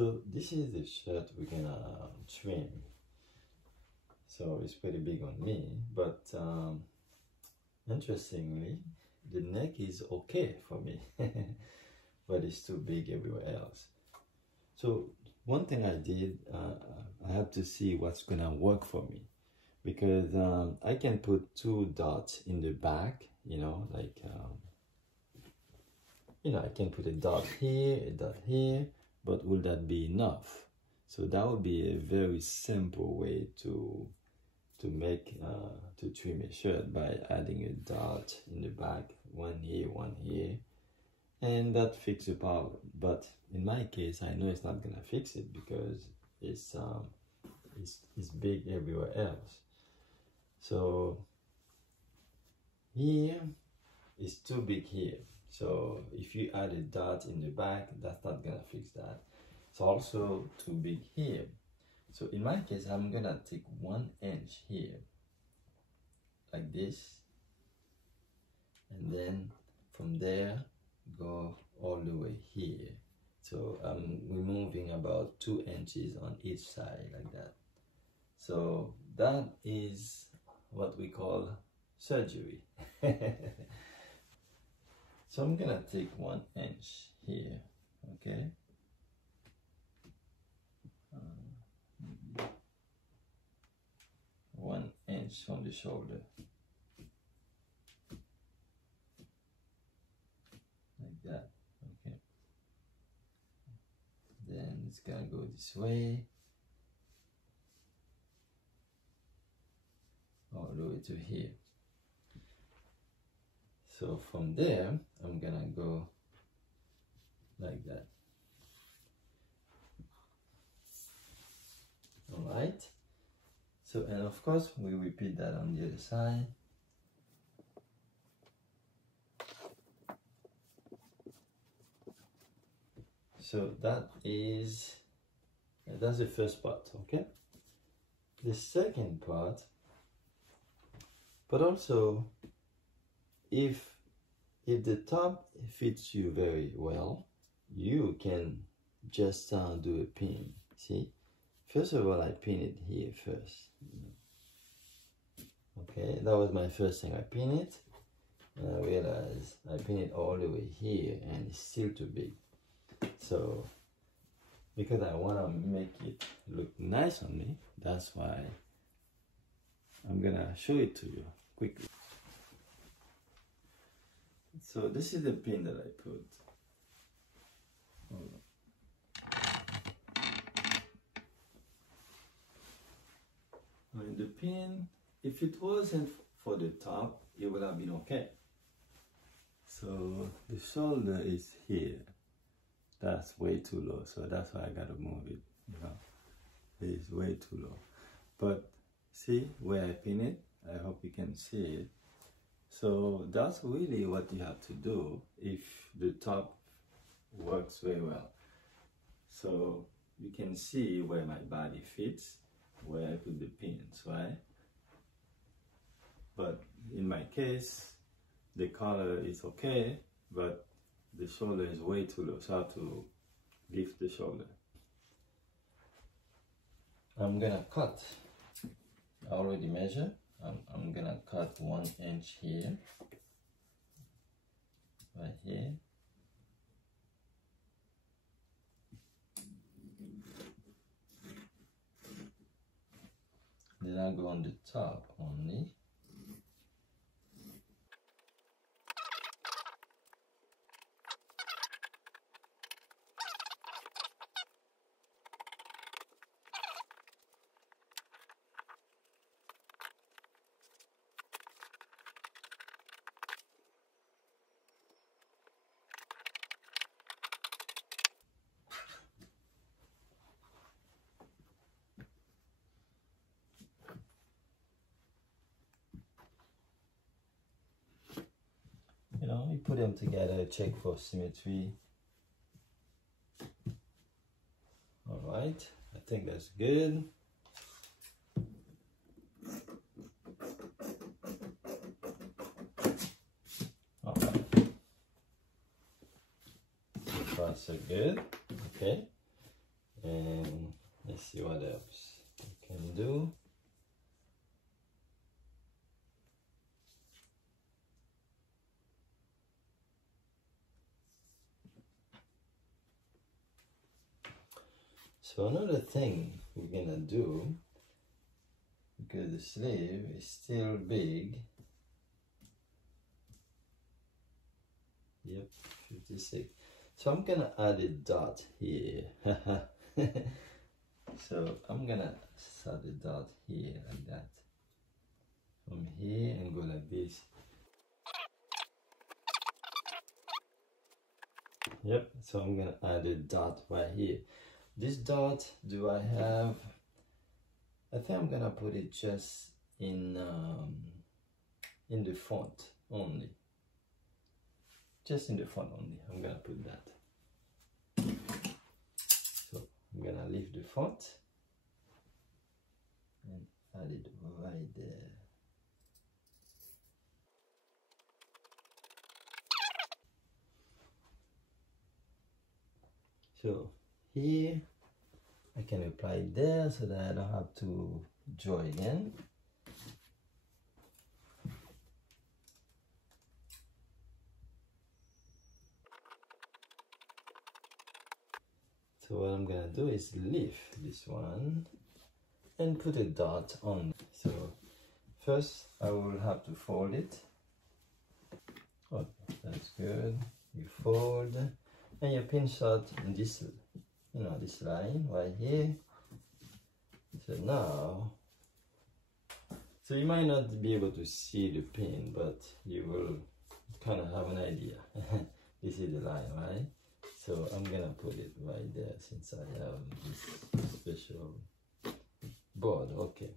So this is the shirt we're gonna trim. So it's pretty big on me, but interestingly, the neck is okay for me, but it's too big everywhere else. So one thing I did, I had to see what's gonna work for me, because I can put 2 dots in the back, you know, like I can put a dot here, a dot here, but will that be enough? So that would be a very simple way to trim a shirt, by adding a dot in the back, one here, and that fixes the problem. But in my case, I know it's not gonna fix it because it's big everywhere else. So here is too big here. So if you add a dot in the back, that's not gonna fix that. It's also too big here. So in my case, I'm gonna take 1 inch here, like this, and then from there go all the way here. So I'm removing about 2 inches on each side, like that. So that is what we call surgery. So I'm gonna take 1 inch here, okay? 1 inch from the shoulder, like that, okay? Then it's gonna go this way, all the way to here. So from there, I'm gonna go like that. All right. So, and of course, we repeat that on the other side. So that's the first part, okay? The second part, but also if the top fits you very well, you can just do a pin. See, first of all, I pin it here first. Okay, that was my first thing. I pin it, and I realized I pin it all the way here, and it's still too big. So because I want to make it look nice on me, that's why I'm gonna show it to you quickly. So this is the pin that I put. Hold on. And the pin, if it wasn't for the top, it would have been okay. So the shoulder is here. That's way too low, so that's why I gotta move it. You know, it's way too low. But see where I pin it? I hope you can see it. So that's really what you have to do if the top works very well. So you can see where my body fits, where I put the pins, right? But in my case, the collar is okay, but the shoulder is way too low, so I have to lift the shoulder. I'm gonna cut. I already measured. I'm gonna cut 1 inch here, right here. Then I go on the top only. You know, you put them together, check for symmetry. All right, I think that's good. All right, so far so good. Okay, And let's see what else we can do. So another thing we're gonna do, because the sleeve is still big. Yep, 56. So I'm gonna add a dot here. So I'm gonna start a dot here like that. From here and go like this. Yep, so I'm gonna add a dot right here. This dot, do I have, I think I'm gonna put it just in the font only. Just in the font only, I'm gonna put that. So I'm gonna leave the font and add it right there. So here I can apply it there so that I don't have to draw again. So what I'm gonna do is lift this one and put a dot on. So first I will have to fold it. Okay, that's good. You fold and you pinch out in this, you know, this line right here. So now, so you might not be able to see the pin, but you will kind of have an idea. This is the line, right? So I'm gonna put it right there since I have this special board. Okay,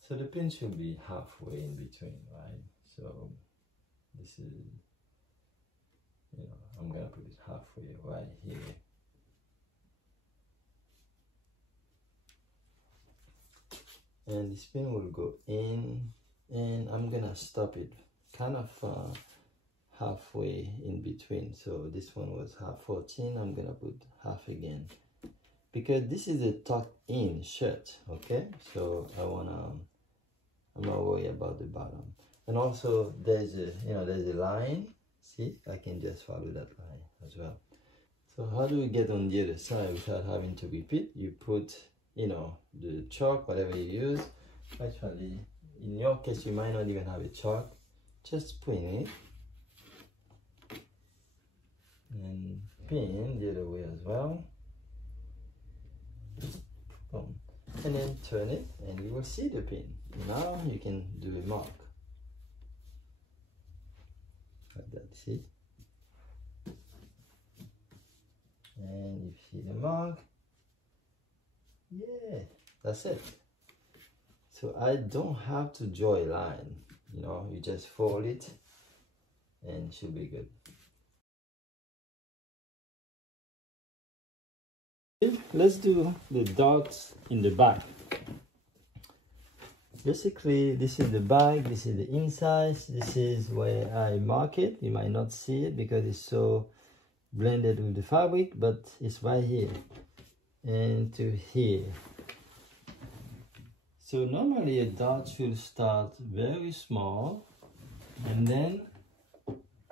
so the pin should be halfway in between, right? So this is, you know, I'm gonna put it halfway right here. And this pin will go in, and I'm gonna stop it kind of halfway in between. So this one was half 14, I'm gonna put half again, because this is a tucked in shirt, okay? So I'm not worried about the bottom. And also there's a, you know, there's a line. See, I can just follow that line as well. So how do we get on the other side without having to repeat? You put, you know, the chalk, whatever you use. Actually, in your case, you might not even have a chalk. Just pin it. And pin the other way as well. Boom. And then turn it and you will see the pin. Now you can do a mark. Like that, see? And you see the mark. Yeah, that's it. So I don't have to draw a line, you know, you just fold it and it should be good. Let's do the dots in the back. Basically, this is the back, this is the inside, this is where I mark it. You might not see it because it's so blended with the fabric, but it's right here and to here. So normally a dot should start very small and then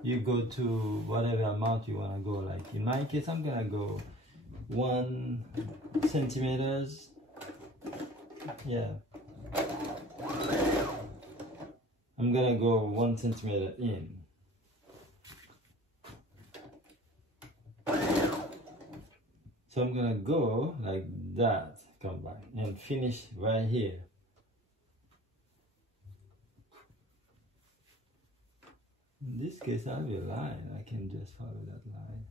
you go to whatever amount you want to go. Like in my case, I'm gonna go 1 centimeters. Yeah, I'm gonna go 1 centimeter in. So I'm gonna go like that, come back and finish right here. In this case, I have a line. I can just follow that line.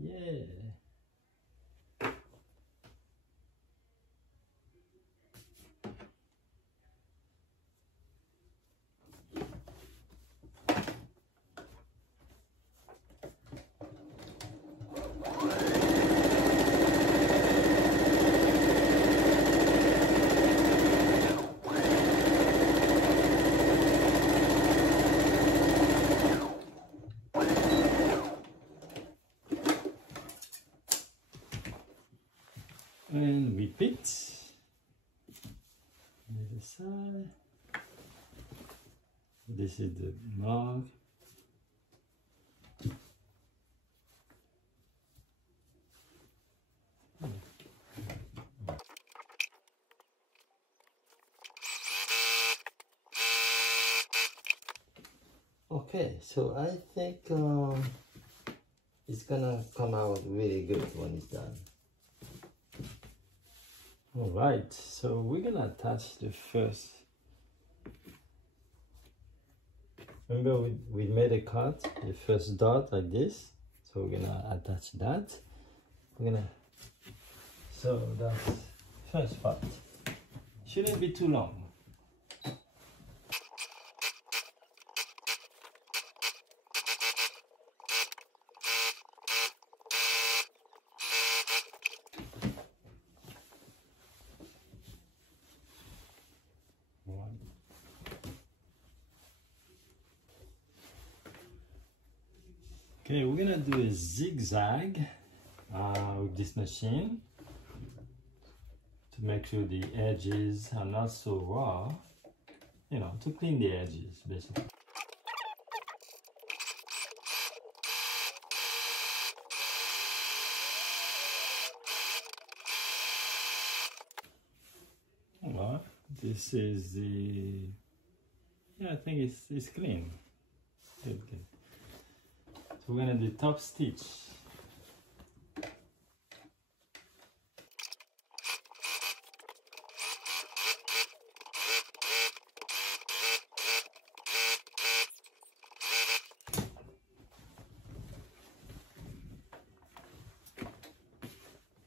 Yeah. and repeat. The other side. This is the mark. Okay, so I think it's gonna come out really good when it's done. All right, so we're gonna attach the first. Remember we made a cut, the first dot like this. So we're gonna attach that. So that's first part. Shouldn't be too long. Okay, we're gonna do a zigzag with this machine to make sure the edges are not so raw, you know, to clean the edges basically. Alright, this is the, yeah, I think it's clean. Good, good. So we're gonna do top stitch.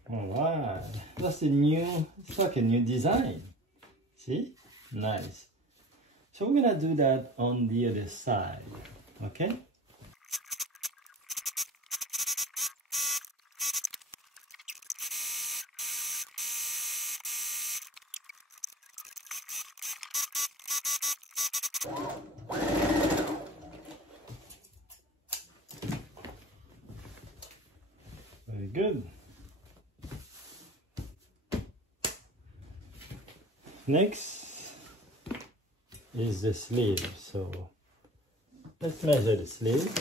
Alright, that's a new, it's like a new design. See? Nice. So we're gonna do that on the other side, okay? Very good. Next is the sleeve. So let's measure the sleeve.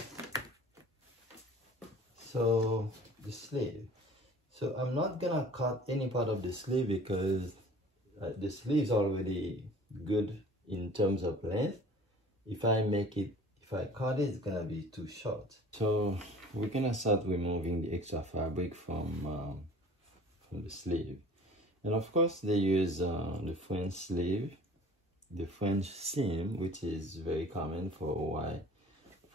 So the sleeve. So I'm not gonna cut any part of the sleeve because the sleeve is already good in terms of length. If I cut it, it's gonna be too short. So we're gonna start removing the extra fabric from the sleeve. And of course they use the French sleeve, the French seam, which is very common for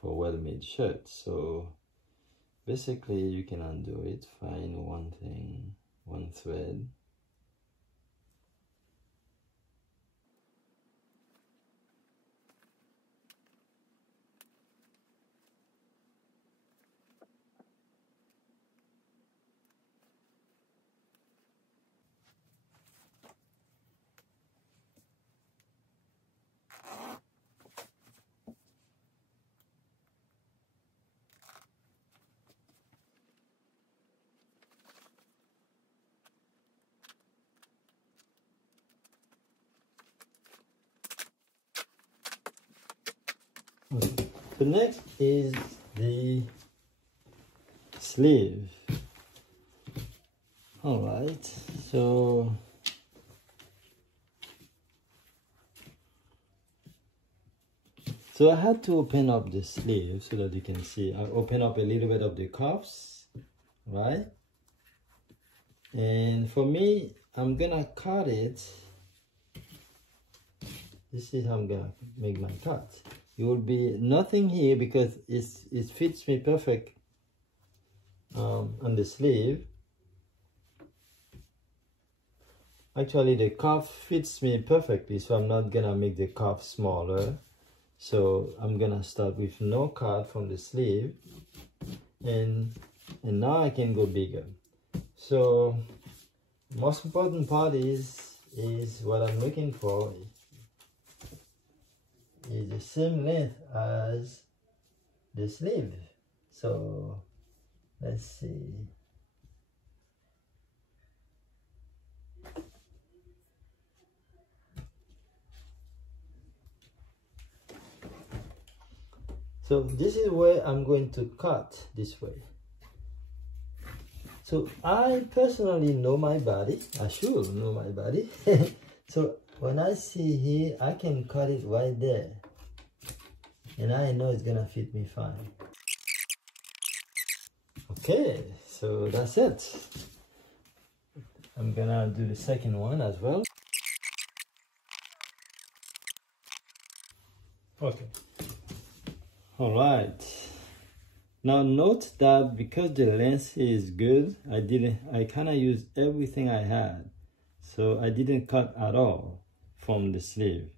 well-made shirts. So basically you can undo it, find one thread. The next is the sleeve. All right, so I had to open up the sleeve so that you can see. I open up a little bit of the cuffs, right? And for me, I'm gonna cut it. This is how I'm gonna make my cut. It will be nothing here because it fits me perfect on the sleeve. Actually, the cuff fits me perfectly, so I'm not gonna make the cuff smaller. So I'm gonna start with no cut from the sleeve, and now I can go bigger. So most important part is what I'm looking for is the same length as the sleeve. So let's see. So this is where I'm going to cut this way. So I personally know my body. I should know my body. So when I see here, I can cut it right there. And I know it's gonna fit me fine. Okay, so that's it. I'm gonna do the second one as well. Okay. All right. Now note that because the length is good, I kind of used everything I had. So I didn't cut at all from the sleeve.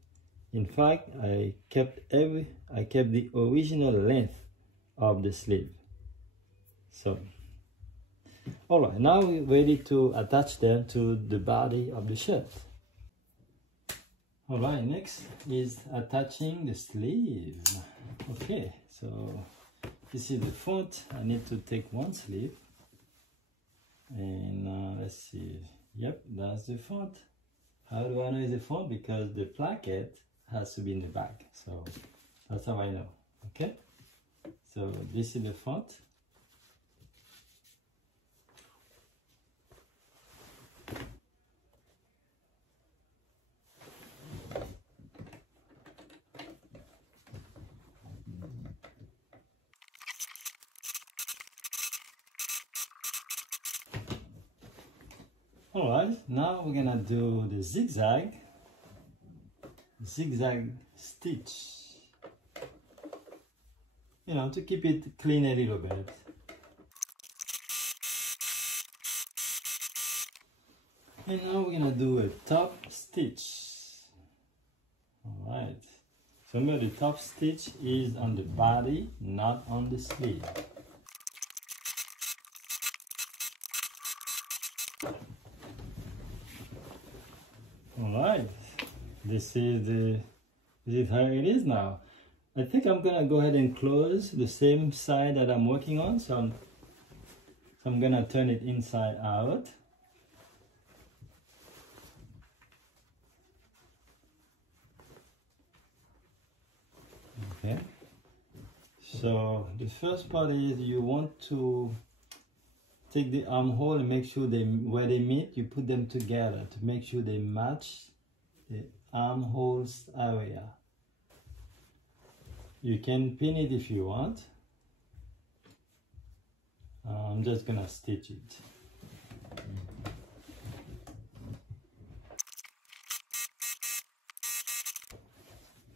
In fact, I kept the original length of the sleeve. So, all right, now we're ready to attach them to the body of the shirt. All right, next is attaching the sleeve. Okay, so this is the front. I need to take one sleeve, and let's see. Yep, that's the front. How do I know it's the front? Because the placket has to be in the back. So that's how I know. Okay, so this is the front. All right, now we're gonna do the zigzag stitch, you know, to keep it clean a little bit. And now we're gonna do a top stitch. All right, so remember the top stitch is on the body, not on the sleeve. All right, this is how it is now. I think I'm gonna go ahead and close the same side that I'm working on. So I'm gonna turn it inside out. Okay. So the first part is you want to take the armhole and make sure where they meet, you put them together to make sure they match the armholes area. You can pin it if you want. I'm just gonna stitch it.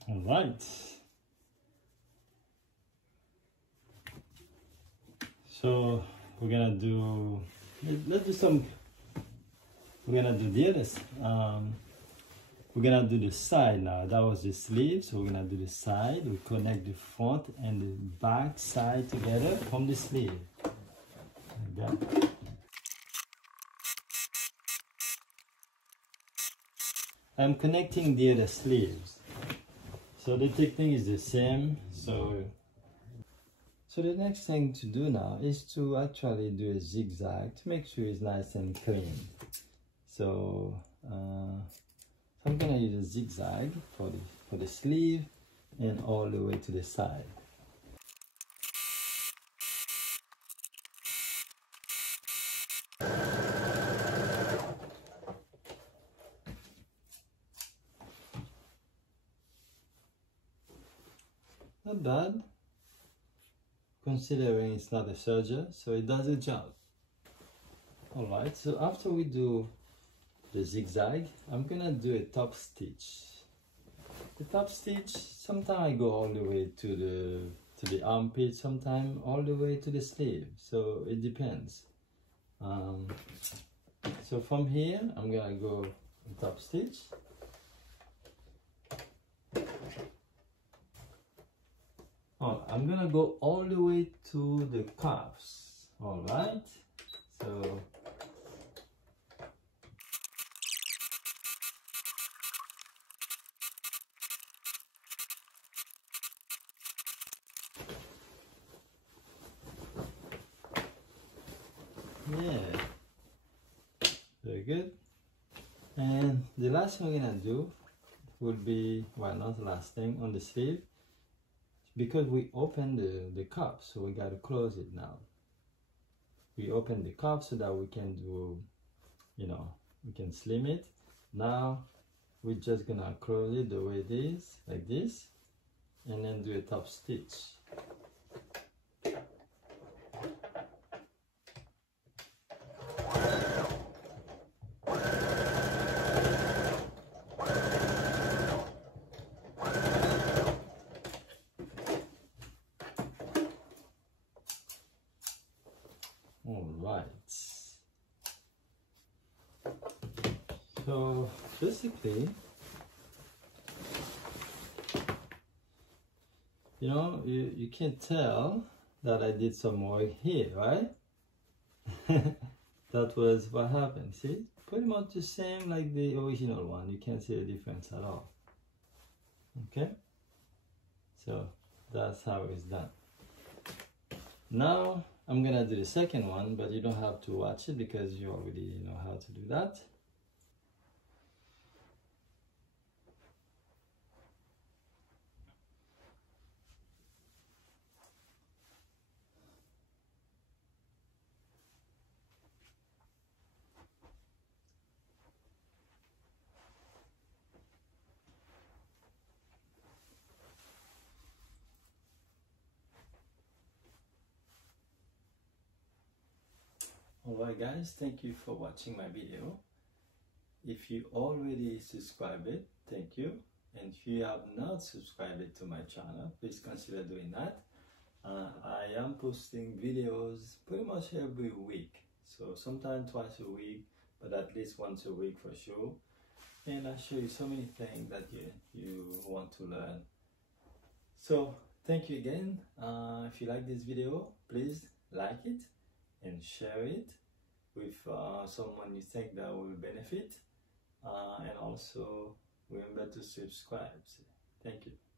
All right. So we're gonna do, let's do some, we're gonna do the others. We're gonna do the side now. That was the sleeve, so we're gonna do the side. We connect the front and the back side together from the sleeve. Like that. I'm connecting the other sleeves. So the technique is the same. So the next thing to do now is to actually do a zigzag to make sure it's nice and clean. So I'm gonna use a zigzag for the sleeve and all the way to the side. Not bad, considering it's not a serger, so it does a job. Alright, so after we do the zigzag, I'm gonna do a top stitch. The top stitch, sometimes I go all the way to the armpit, sometimes all the way to the sleeve, so it depends. So from here, I'm gonna go top stitch. Oh, I'm gonna go all the way to the cuffs. All right, so yeah, very good. And the last thing we're gonna do will be, well, not the last thing on the sleeve. because we opened the cup, so we got to close it now. We open the cup so that we can do, you know, we can slim it. Now we're just gonna close it the way it is, like this, and then do a top stitch. All right. So basically, you know, you can tell that I did some work here, right? That was what happened. See, pretty much the same like the original one. You can't see the difference at all. Okay, so that's how it's done. Now I'm gonna do the second one, but you don't have to watch it because you already know how to do that. Alright guys, thank you for watching my video. If you already subscribed it, thank you. And if you have not subscribed to my channel, please consider doing that. I am posting videos pretty much every week. So sometimes twice a week, but at least once a week for sure. And I show you so many things that you want to learn. So thank you again. If you like this video, please like it and share it with someone you think that will benefit, and also remember to subscribe. Thank you.